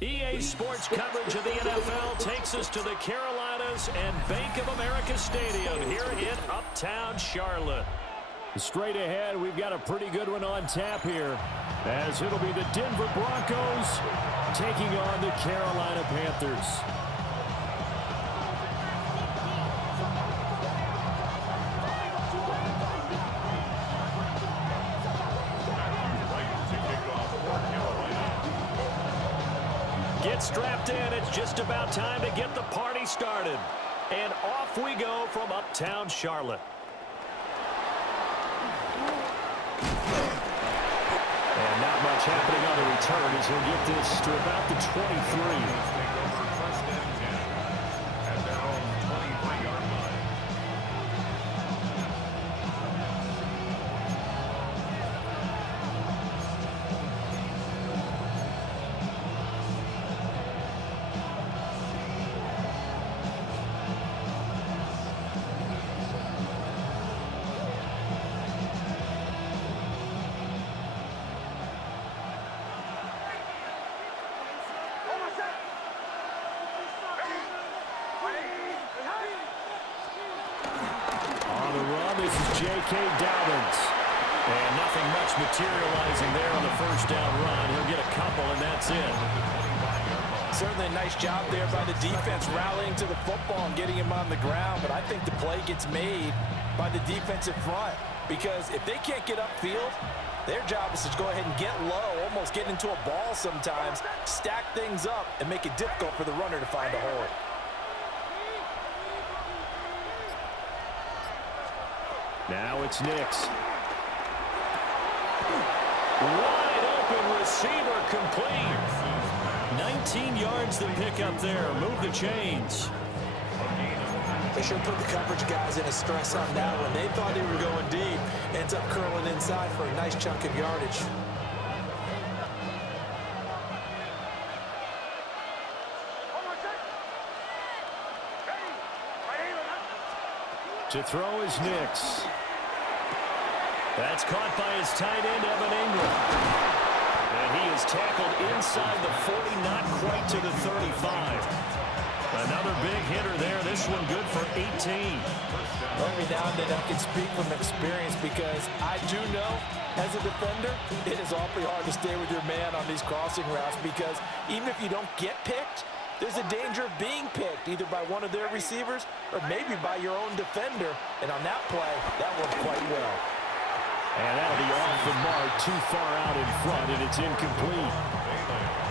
EA Sports coverage of the NFL takes us to the Carolinas and Bank of America Stadium here in Uptown Charlotte. Straight ahead, we've got a pretty good one on tap here, as it'll be the Denver Broncos taking on the Carolina Panthers. Get strapped in. It's just about time to get the party started. And off we go from Uptown Charlotte. And not much happening on the return as he'll get this to about the 23. And nothing much materializing there on the first down run. He'll get a couple, and that's it. Certainly a nice job there by the defense rallying to the football and getting him on the ground. But I think the play gets made by the defensive front, because if they can't get upfield, their job is to go ahead and get low, almost get into a ball sometimes, stack things up, and make it difficult for the runner to find a hole. Now it's Nix. Wide open receiver complete. 19 yards to pick up there. Move the chains. They should put the coverage guys in a stress on that one. They thought they were going deep. Ends up curling inside for a nice chunk of yardage. To throw is Nix. That's caught by his tight end, Evan Ingram. And he is tackled inside the 40, not quite to the 35. Another big hitter there. This one good for 18. Every now and then I can speak from experience, because I do know, as a defender, it is awfully hard to stay with your man on these crossing routes, because even if you don't get picked, there's a danger of being picked, either by one of their receivers or maybe by your own defender. And on that play, that worked quite well. And that'll be off the mark, too far out in front, and it's incomplete.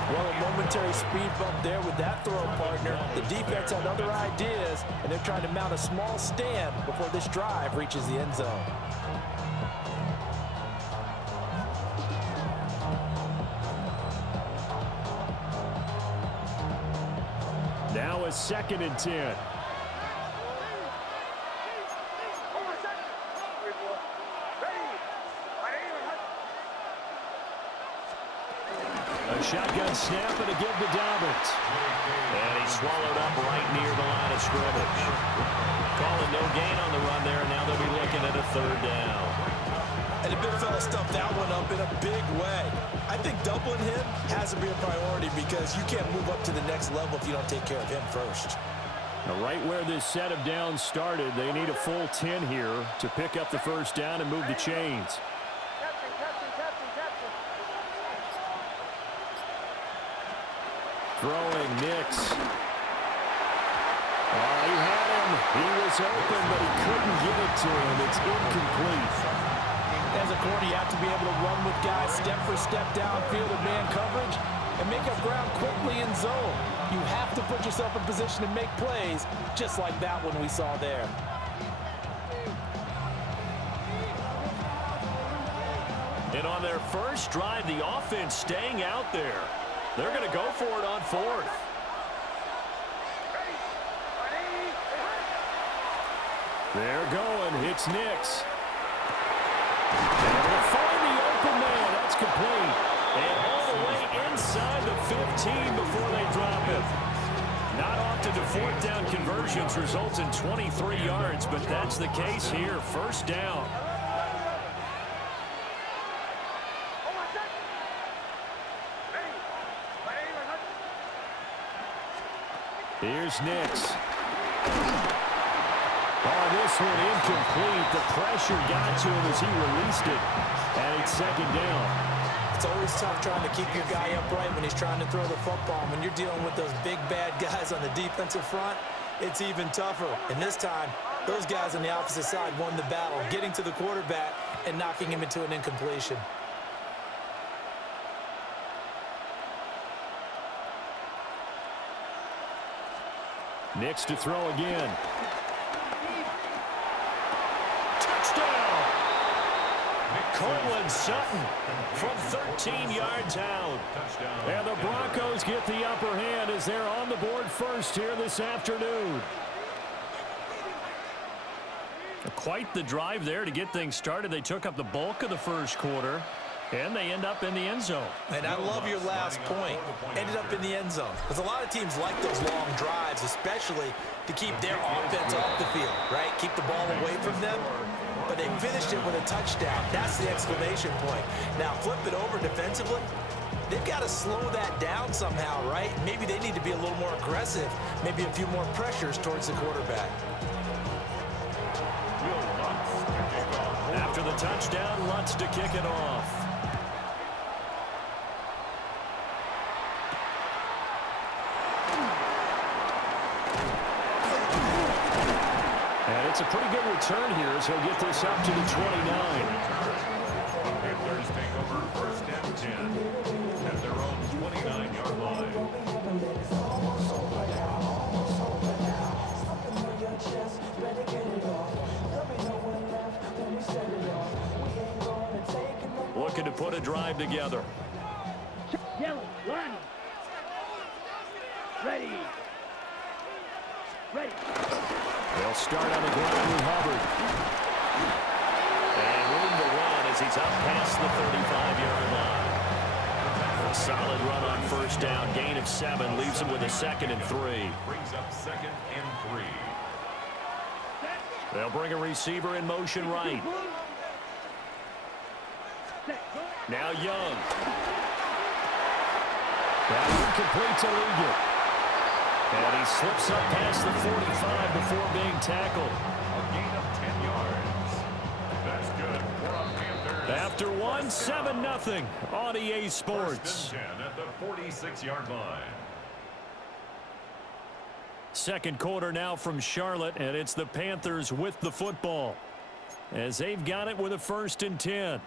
Well, a momentary speed bump there with that throw, partner. The defense had other ideas, and they're trying to mount a small stand before this drive reaches the end zone. Now a 2nd and 10. A shotgun snap and a give to Dobbins. And he's swallowed up right near the line of scrimmage. Calling no gain on the run there, and now they'll be looking at a 3rd down. And the big fella stuffed that one up in a big way. I think doubling him has to be a priority, because you can't move up to the next level if you don't take care of him first. Now, right where this set of downs started, they need a full 10 here to pick up the 1st down and move the chains. Throwing Nix. Oh, he had him. He was open, but he couldn't get it to him. It's incomplete. As a corner, you have to be able to run with guys step for step downfield in man coverage and make up ground quickly in zone. You have to put yourself in position to make plays, just like that one we saw there. And on their first drive, the offense staying out there. They're going to go for it on 4th. They're going. It's Nix. And they'll find the open man. That's complete. And all the way inside the 15 before they drop him. Not often do 4th down conversions result in 23 yards, but that's the case here. 1st down. Here's Nix. Oh, this one incomplete. The pressure got to him as he released it. And it's second down. It's always tough trying to keep your guy upright when he's trying to throw the football. When you're dealing with those big, bad guys on the defensive front, it's even tougher. And this time, those guys on the opposite side won the battle, getting to the quarterback and knocking him into an incompletion. Nix to throw again. Touchdown! Cortland Sutton from 13 yards out. And the Broncos get the upper hand as they're on the board first here this afternoon. Quite the drive there to get things started. They took up the bulk of the first quarter, and they end up in the end zone. And I love your last point. Ended up in the end zone. Because a lot of teams like those long drives, especially to keep their offense off the field, right? Keep the ball away from them. But they finished it with a touchdown. That's the exclamation point. Now flip it over defensively. They've got to slow that down somehow, right? Maybe they need to be a little more aggressive. Maybe a few more pressures towards the quarterback. After the touchdown, Lutz to kick it off. And it's a pretty good return here as he'll get this up to the 29. Panthers take over first and 10 at their own 29-yard line. Looking to put a drive together. Yellow, line. Ready. Ready. They'll start on the ground with Hubbard. And room to run as he's up past the 35-yard line. A solid run on first down. Gain of 7 leaves him with a 2nd and 3. Brings up 2nd and 3. They'll bring a receiver in motion right. Now Young. That incomplete to Liggett. And he slips up past the 45 before being tackled. A gain of 10 yards. That's good for our Panthers. After 7-0 on EA Sports. First and 10 at the 46-yard line. Second quarter now from Charlotte, and it's the Panthers with the football as they've got it with a 1st and 10.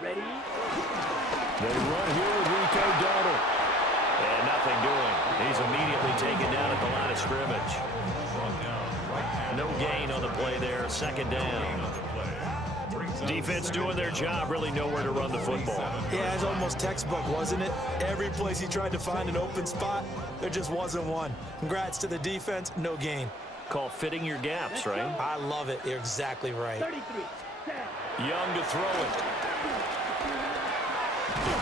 Ready. They run here with Rico Dowdle. And nothing doing. He's immediately taken down at the line of scrimmage. No gain on the play there. 2nd down. Defense doing their job. Really nowhere to run the football. Yeah, it's almost textbook, wasn't it? Every place he tried to find an open spot, there just wasn't one. Congrats to the defense. No gain. Call fitting your gaps, right? I love it. You're exactly right. 33. Young to throw it.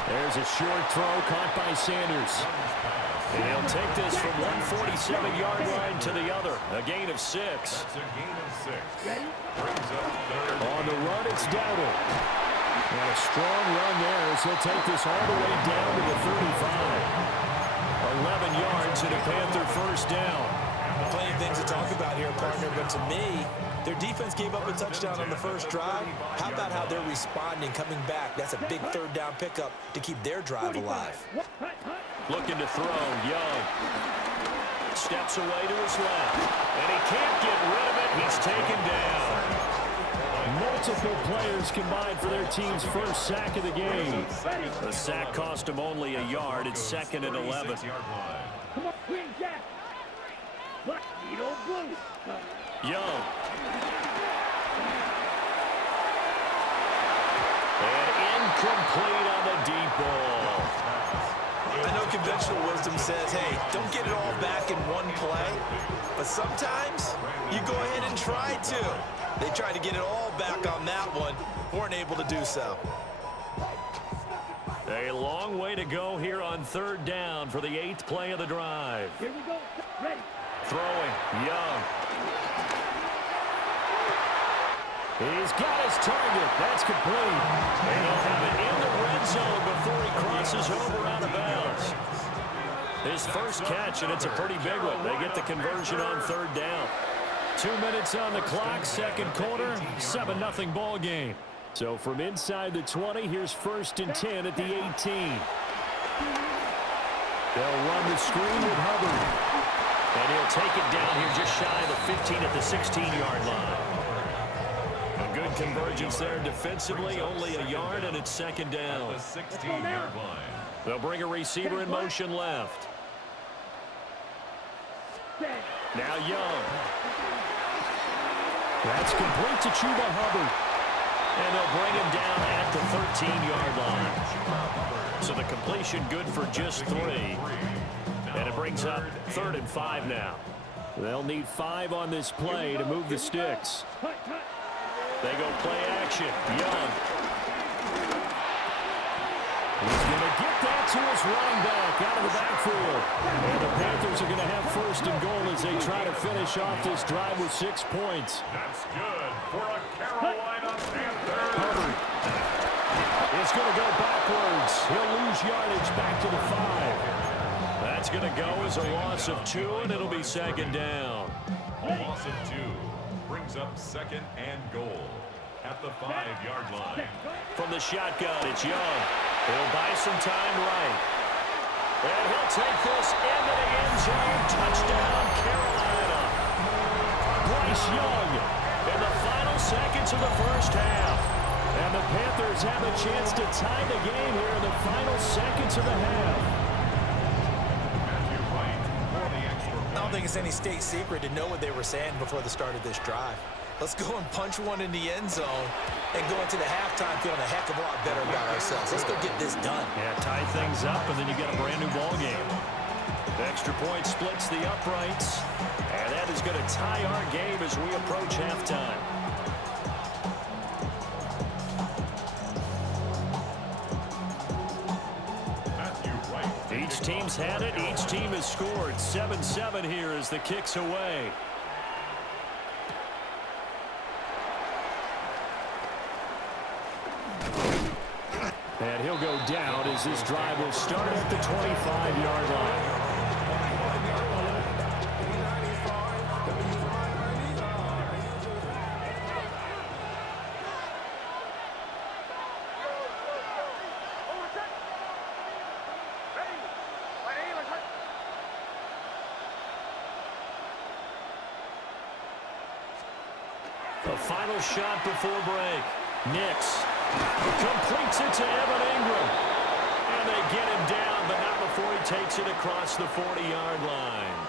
There's a short throw caught by Sanders. And he'll take this from 147-yard line to the other. A gain of 6. That's a gain of 6. Ready. Brings up 3rd. On the run, it's Dowdle. And a strong run there as he'll take this all the way down to the 35. 11 yards and a Panther 1st down. Plenty of things to talk about here, partner, but to me, their defense gave up a touchdown on the first drive. How about how they're responding, coming back? That's a big 3rd down pickup to keep their drive alive. Looking to throw, Young. Steps away to his left. And he can't get rid of it. He's taken down. Multiple players combined for their team's first sack of the game. The sack cost him only a yard. It's 2nd and 11. Come on, Green Jack. What? You don't blue. Young. And incomplete on the deep ball. I know conventional wisdom says, hey, don't get it all back in one play. But sometimes you go ahead and try to. They tried to get it all back on that one. Weren't able to do so. A long way to go here on third down for the 8th play of the drive. Here we go. Ready. Throwing, Young. He's got his target. That's complete. And he'll have it in the red zone before he crosses over out of bounds. His first catch, and it's a pretty big one. They get the conversion on third down. 2 minutes on the clock, second quarter, 7-0 ball game. So from inside the 20, here's 1st and 10 at the 18. They'll run the screen with Hubbard. And he'll take it down here just shy of the 15 at the 16-yard line. A good convergence there defensively, only a yard, and it's second down. The 16-yard line. They'll bring a receiver in motion left. Now Young. That's complete to Chuba Hubbard. And they'll bring him down at the 13-yard line. So the completion good for just 3. And it brings up 3rd and 5 now. They'll need 5 on this play to move the sticks. They go play action. Young. He's going to get that to his running back out of the backfield. And the Panthers are going to have 1st and goal as they try to finish off this drive with 6 points. That's good for a Carolina Panther. Hubbard is going to go backwards. He'll lose yardage back to the 5. That's going to go as a loss of 2, and it'll be second down. A loss of 2 brings up 2nd and goal at the 5-yard line. From the shotgun, it's Young. He'll buy some time right. And he'll take this into the end zone. Touchdown, Carolina. Bryce Young in the final seconds of the first half. And the Panthers have a chance to tie the game here in the final seconds of the half. Matthew Wright for the extra point. I don't think it's any state secret to know what they were saying before the start of this drive. Let's go and punch one in the end zone and go into the halftime feeling a heck of a lot better about ourselves. Let's go get this done. Yeah, tie things up, and then you got a brand-new ball game. The extra point splits the uprights, and that is going to tie our game as we approach halftime. Each team's had it. Each team has scored. 7-7 here as the kick's away. And he'll go down as this drive will start at the 25-yard line. The final shot before break. Nix completes it to Evan Ingram. And they get him down, but not before he takes it across the 40-yard line.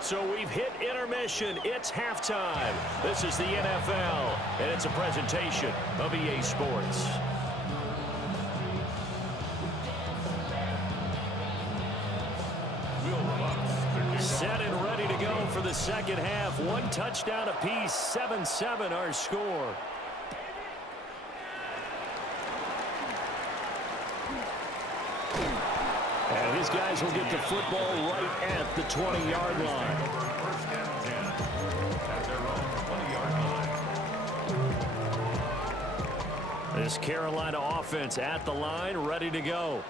So we've hit intermission. It's halftime. This is the NFL, and it's a presentation of EA Sports. Set and ready to go for the second half. 1 touchdown apiece, 7-7 our score. And these guys will get the football right at the 20-yard line. First and 10 at their own 20-yard line. This Carolina offense at the line, ready to go.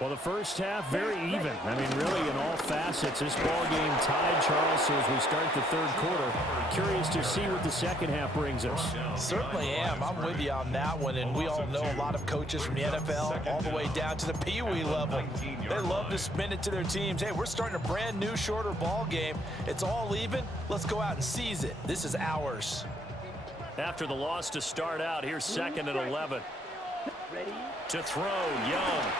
Well, the first half, very even. I mean, really, in all facets, this ball game tied, Charles, so as we start the third quarter. Curious to see what the second half brings us. Certainly am. I'm with you on that one, and we all know a lot of coaches from the NFL all the way down to the Pee Wee level. They love to spin it to their teams. Hey, we're starting a brand new, shorter ball game. It's all even. Let's go out and seize it. This is ours. After the loss to start out, here's 2nd and 11. To throw, Young.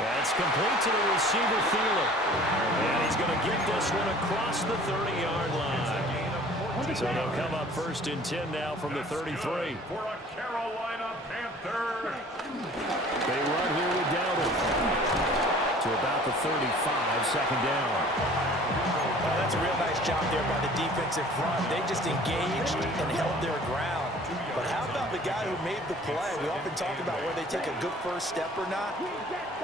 That's complete to the receiver, Thielen. And he's going to get this one across the 30-yard line. So they'll come up 1st and 10 now from the 33. For a Carolina Panther. They run here with Dowdle to about the 35, second down. That's a real nice job there by the defensive front. They just engaged and held their ground. But how about the guy who made the play? We often talk about where they take a good first step or not.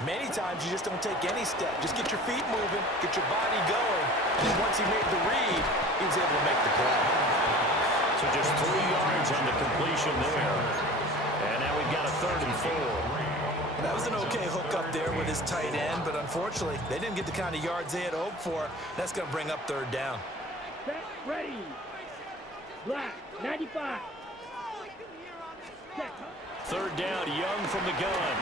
Many times you just don't take any step. Just get your feet moving, get your body going. And once he made the read, he was able to make the play. So just 3 yards on the completion there. And now we've got a 3rd and 4. That was an okay hook up there with his tight end, but unfortunately, they didn't get the kind of yards they had hoped for. That's going to bring up 3rd down. Set, ready. Black, 95. Set. 3rd down, Young from the gun.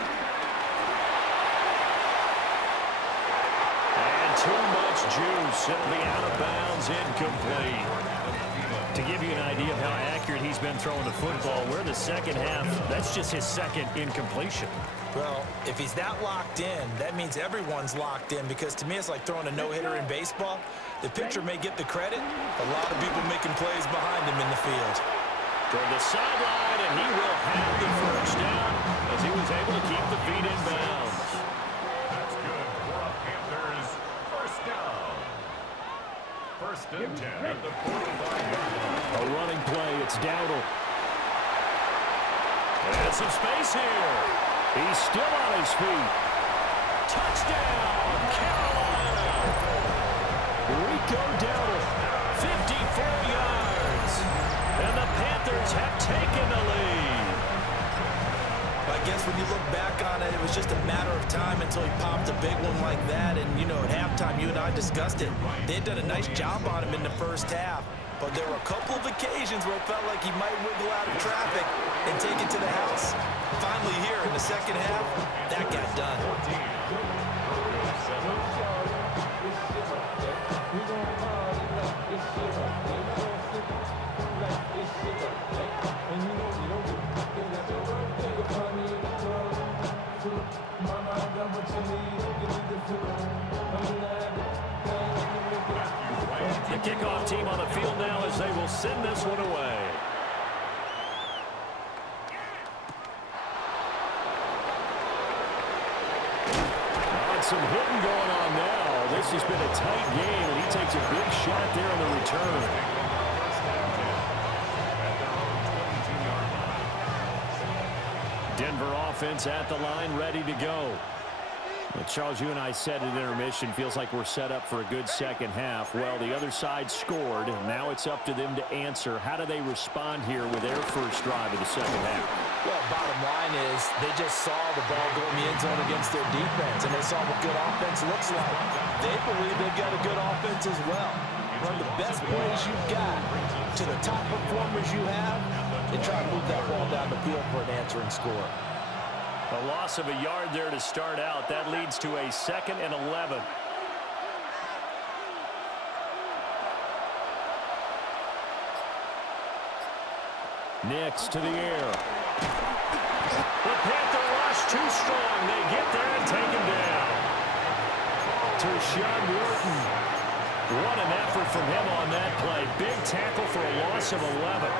And too much juice. It'll be out of bounds, incomplete. To give you an idea of how accurate he's been throwing the football, we're in the second half. That's just his 2nd incompletion. Well, if he's that locked in, that means everyone's locked in, because to me it's like throwing a no-hitter in baseball. The pitcher may get the credit, a lot of people making plays behind him in the field. Toward the sideline, and he will have the 1st down as he was able to keep the feet in bounds. That's good for a Panthers 1st down. 1st and 10 at the 45-yard line. A running play, it's Dowdle. And some space here. He's still on his feet. Touchdown, Carolina. Rico Dowdle, 54 yards. And the Panthers have taken the lead. I guess when you look back on it, it was just a matter of time until he popped a big one like that. And, you know, at halftime, you and I discussed it. They had done a nice job on him in the first half. But there were a couple of occasions where it felt like he might wiggle out of traffic and take it to the house. Finally here in the second half, that got done. The kickoff team on the field now as they will send this one away. Some hitting going on now. This has been a tight game, and he takes a big shot there on the return. Denver offense at the line, ready to go. Well, Charles, you and I said at intermission, feels like we're set up for a good second half. Well, the other side scored. Now it's up to them to answer. How do they respond here with their first drive of the second half? Well, bottom line is they just saw the ball go in the end zone against their defense, and they saw what good offense looks like. They believe they've got a good offense as well. Run the best plays you've got to the top performers you have and try to move that ball down the field for an answering score. A loss of a yard there to start out. That leads to a 2nd and 11. Nix to the air. The Panther rush too strong. They get there and take him down. Tershawn Wharton. What an effort from him on that play. Big tackle for a loss of 11.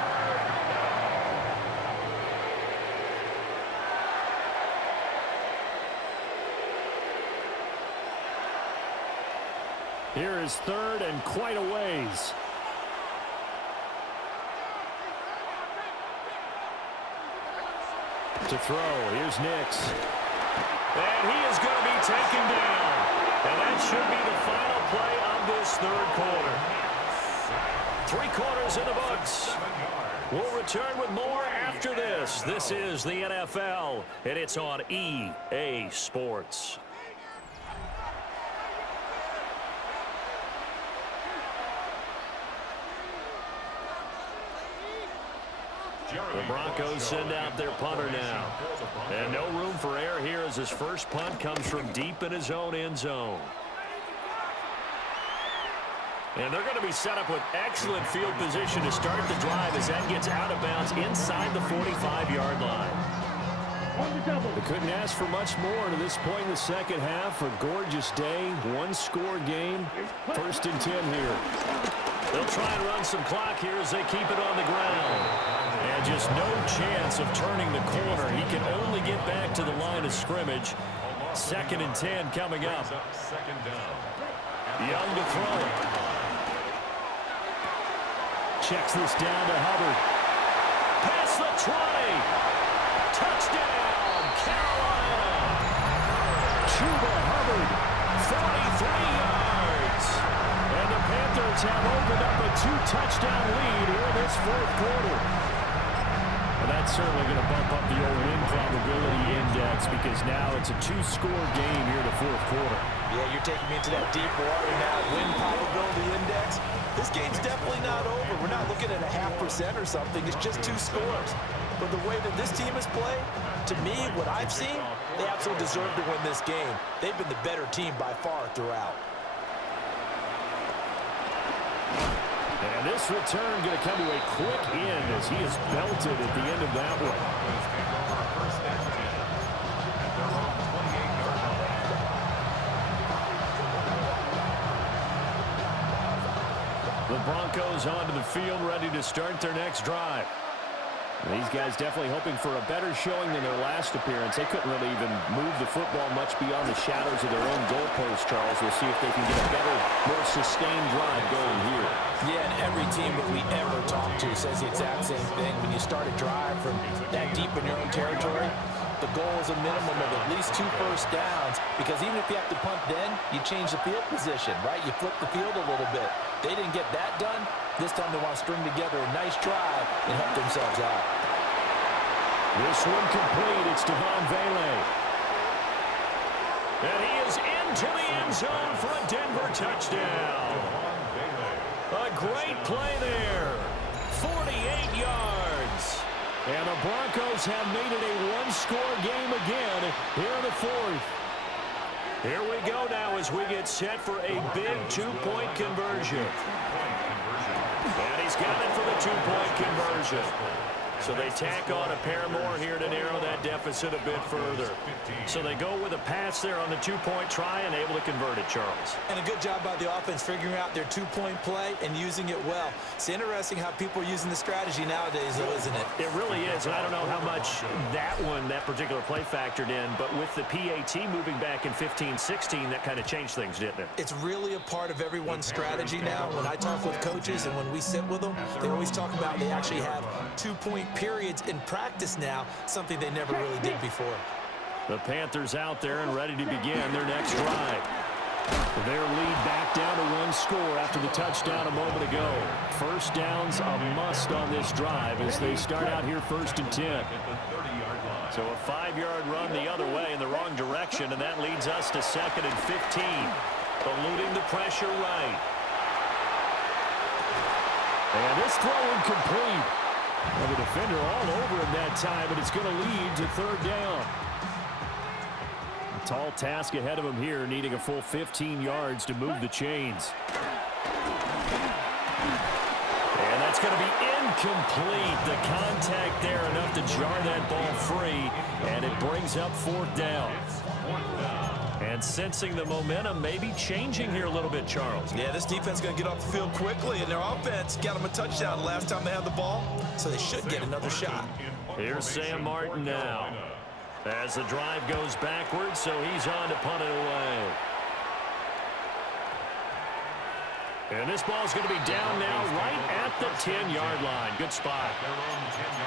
Here is 3rd and quite a ways. To throw, here's Nix. And he is going to be taken down. And that should be the final play of this 3rd quarter. 3 quarters in the books. We'll return with more after this. This is the NFL, and it's on EA Sports. The Broncos send out their punter now. And no room for error here as his first punt comes from deep in his own end zone. And they're going to be set up with excellent field position to start the drive as that gets out of bounds inside the 45-yard line. They couldn't ask for much more to this point in the second half. A gorgeous day, one-score game. 1st and 10 here. They'll try and run some clock here as they keep it on the ground. And just no chance of turning the corner. He can only get back to the line of scrimmage. 2nd and 10 coming up. Young to throw. Checks this down to Hubbard. past the 20. Touchdown, Carolina. Chuba Hubbard, 43 yards. And the Panthers have opened up a 2-touchdown lead here in this fourth quarter. Well, that's certainly going to bump up the old win probability index because now it's a 2-score game here in the fourth quarter. Yeah, you're taking me into that deep water now. Win probability index. This game's definitely not over. We're not looking at a 0.5% or something. It's just 2 scores. But the way that this team has played, to me, what I've seen, they absolutely deserve to win this game. They've been the better team by far throughout. And this return going to come to a quick end as he is belted at the end of that one. The Broncos onto the field, ready to start their next drive. These guys definitely hoping for a better showing than their last appearance. They couldn't really even move the football much beyond the shadows of their own goalpost, Charles. We'll see if they can get a better, more sustained drive going here. Yeah, and every team that we ever talk to says the exact same thing. When you start a drive from that deep in your own territory, the goal is a minimum of at least 2 first downs, because even if you have to punt then, you change the field position, right? You flip the field a little bit. They didn't get that done. This time they want to string together a nice drive and help themselves out. This one complete. It's Devon Vele. And he is into the end zone for a Denver touchdown. A great play there. 48 yards. And the Broncos have made it a 1-score game again here in the fourth. Here we go now as we get set for a big 2-point conversion. And he's got it for the 2-point conversion. So they tack on a pair more here to narrow that deficit a bit further. So they go with a pass there on the 2-point try and able to convert it, Charles. And a good job by the offense figuring out their 2-point play and using it well. It's interesting how people are using the strategy nowadays, though, isn't it? It really is, and I don't know how much that particular play factored in, but with the PAT moving back in 15-16, that kind of changed things, didn't it? It's really a part of everyone's strategy now. When I talk with coaches and when we sit with them, they always talk about they actually have 2-point periods in practice now, something they never really did before. The Panthers out there and ready to begin their next drive. Their lead back down to 1 score after the touchdown a moment ago. First down's a must on this drive as they start out here 1st and 10. So a 5-yard run the other way in the wrong direction, and that leads us to 2nd and 15. Eluding the pressure right. And this throw incomplete. Well, the defender all over him that time, but it's going to lead to 3rd down. A tall task ahead of him here, needing a full 15 yards to move the chains. And that's going to be incomplete. The contact there enough to jar that ball free, and it brings up 4th down. And sensing the momentum maybe changing here a little bit, Charles. Yeah, this defense is going to get off the field quickly, and their offense got them a touchdown the last time they had the ball, so they should get another shot. Here's Sam Martin now as the drive goes backwards, so he's on to punt it away. And this ball's going to be down now right at the 10-yard line. Good spot.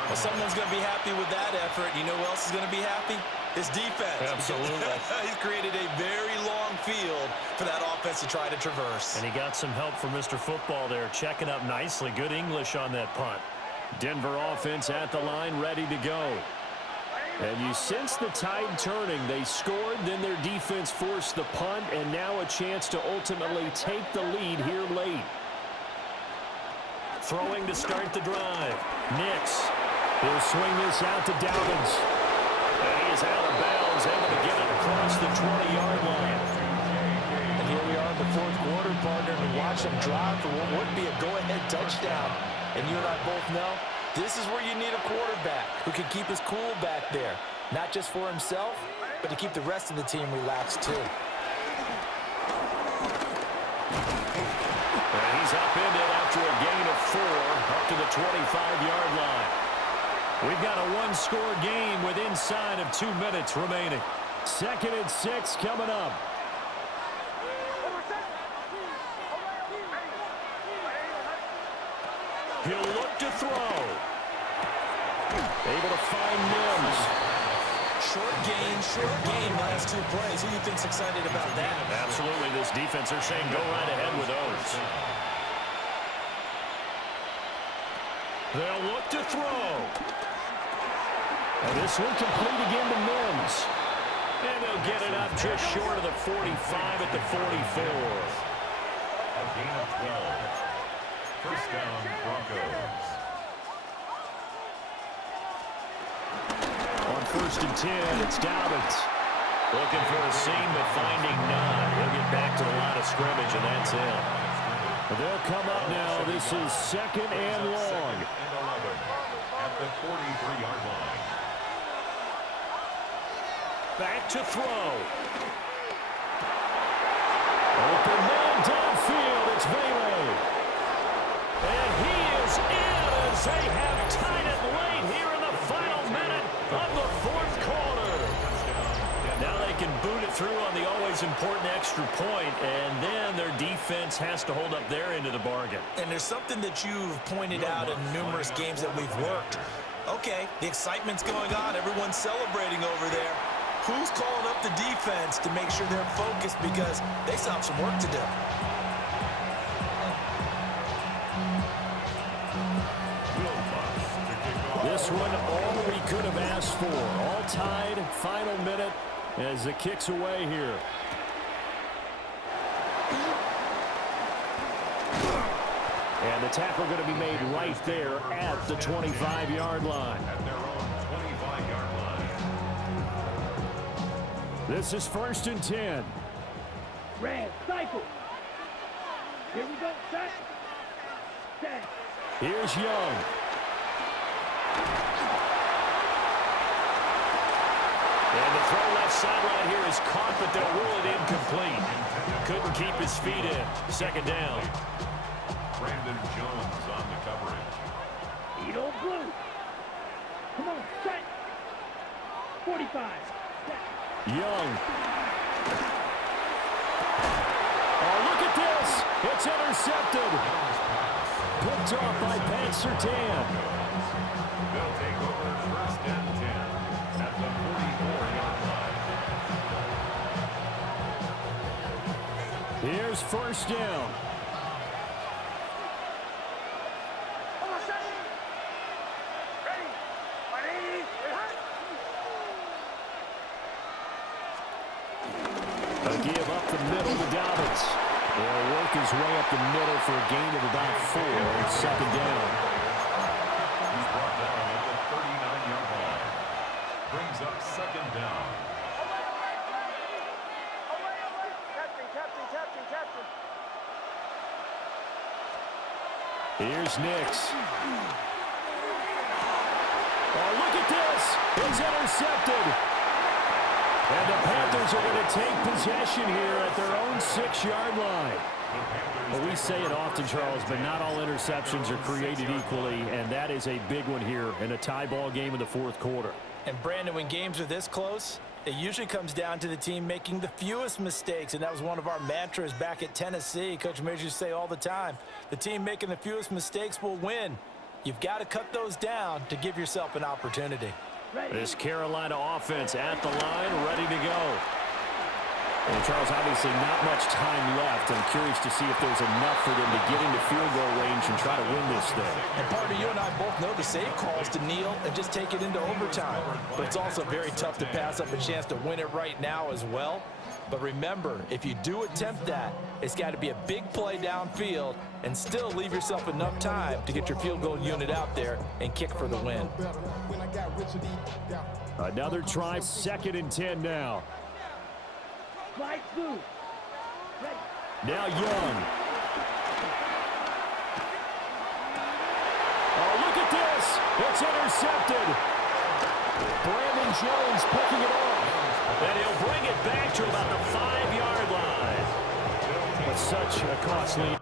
Well, someone's going to be happy with that effort. You know who else is going to be happy? His defense. Absolutely. He's created a very long field for that offense to try to traverse. And he got some help from Mr. Football there, checking up nicely. Good English on that punt. Denver offense at the line, ready to go. And you sense the tide turning. They scored, then their defense forced the punt, and now a chance to ultimately take the lead here late. Throwing to start the drive. Nix. He'll swing this out to Dowdens. And he is out of bounds, able to get it across the 20-yard line. And here we are in the 4th quarter, partner, and watch him drive for what would be a go-ahead touchdown. And you and I both know this is where you need a quarterback who can keep his cool back there, not just for himself, but to keep the rest of the team relaxed too. And he's upended after a gain of 4 up to the 25-yard line. We've got a 1-score game with inside of 2 minutes remaining. 2nd and 6 coming up. He'll look to throw. Able to find Mims. Short gain, last 2 plays. Who do you think's excited about that? Absolutely, this defense are saying go right ahead with those. They'll look to throw. And this one complete again to Mims. And they'll get it up just short of the 45 at the 44. A gain of 12. First down, Broncos. On 1st and 10, it's Dobbins. Looking for a seam, but finding none. He'll get back to the line of scrimmage, and that's it. They'll come up now. This is 2nd and long. And 11 at the 43-yard line. Back to throw. Open man downfield. It's Vele. And he is in as they have tied it late here in the final minute of the 4th quarter. Now they can boot it through on the always important extra point, and then their defense has to hold up their end of the bargain. And there's something that you've pointed out in numerous games that we've worked. Okay, the excitement's going on. Everyone's celebrating over there. Who's calling up the defense to make sure they're focused because they still have some work to do? This one all we could have asked for. All tied, final minute as the kick's away here. And the tackle going to be made right there at the 25-yard line. At their own 25-yard line. This is 1st and 10. Red, cycle. Here we go, set. Set. Here's Young. And the throw left sideline here is caught, but they'll rule it incomplete. Couldn't keep his feet in. 2nd down. Brandon Jones on the coverage. Edo blue. Come on, set. 45. Set. Young. Oh, look at this. It's intercepted. Picked off by Pat Surtain. They'll take over 1st and 10 at the 44-yard line. Here's 1st down. A give up the middle to Dobbins. They'll work his way up the middle for a gain of about 4. It's 2nd down. He's brought down at the 39-yard line. Brings up 2nd down. Here's Nix. Oh, look at this. It's intercepted. And the Panthers are going to take possession here at their own 6-yard line. Well, we say it often, Charles, but not all interceptions are created equally, and that is a big one here in a tie ball game in the 4th quarter. And, Brandon, when games are this close, it usually comes down to the team making the fewest mistakes, and that was one of our mantras back at Tennessee. Coach Mears used to say all the time, the team making the fewest mistakes will win. You've got to cut those down to give yourself an opportunity. This Carolina offense at the line, ready to go. And, Charles, obviously not much time left. I'm curious to see if there's enough for them to get into field goal range and try to win this thing. And, partner, you and I both know the save calls to kneel and just take it into overtime. But it's also very tough to pass up a chance to win it right now as well. But remember, if you do attempt that, it's got to be a big play downfield and still leave yourself enough time to get your field goal unit out there and kick for the win. Another try, 2nd and 10 now. Slide through. Now Young. Oh, look at this. It's intercepted. Brandon Jones picking it off. And he'll bring it back to about the 5-yard line. But such a costly